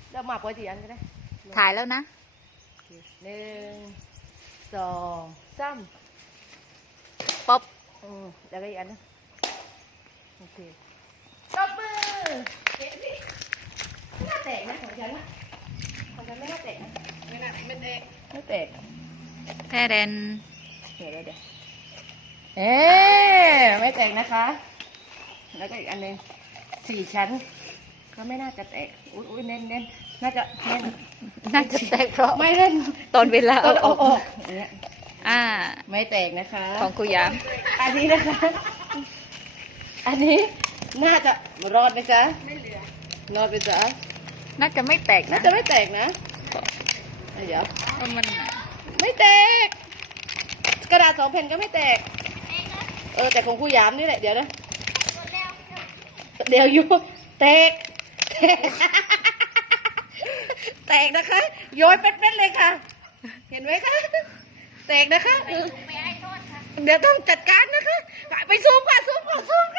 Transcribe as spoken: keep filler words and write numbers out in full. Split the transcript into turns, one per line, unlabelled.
แล้วมาปล่อยทีอันก็ได้
ถ่ายแล้วนะ
หนึ่งสองสาม
ป๊อบ
อืมแล้วก็อีกอันนึงโอเคตบมือเก๋สิไม่น่าแตกนะของฉันนะของฉันไม่น่าแตกนะไม่น่าไม่แตกไม่แตก
แพ้แดน
เดี๋ยวเดี๋ยวเอ๊ไม่แตกนะคะ แล้วก็อีกอันหนึงสี่ชั้น ก็ไม่น่าจะแตกอุ้ยอุ้ยเน้นเน้นน่าจะเน้น
น่าจะแตกเพราะ
ไม่เล่น
ตอนเวลา
ต้
เอา
น
อ
อ
อ
อก กอย่างเงี้ย
อ่า
ไม่แตกนะคะ
ของครูยาม
อันนี้นะคะ อันนี้น่าจะรอดไหมจ๊ะไม่เหลือรอดไหมจ๊ะ
น่าจะไม่แตก
น่า
นะ
จะไม่แตกนะเดี๋ยว
เพราะมัน
ไม่แตก กระดาษสองแผ่นก็ไม่แตก เออแต่ของครูยามนี่แหละเดี๋ยวนะเดี๋ยวอยู่แตกแตก แตกนะคะโยนเป็ดๆเลยค่ะ เห็นไหมคะแตกนะคะเดี๋ยวต้องจัดการนะคะ ไปซูมค่ะซูมค่ะซูมค่ะ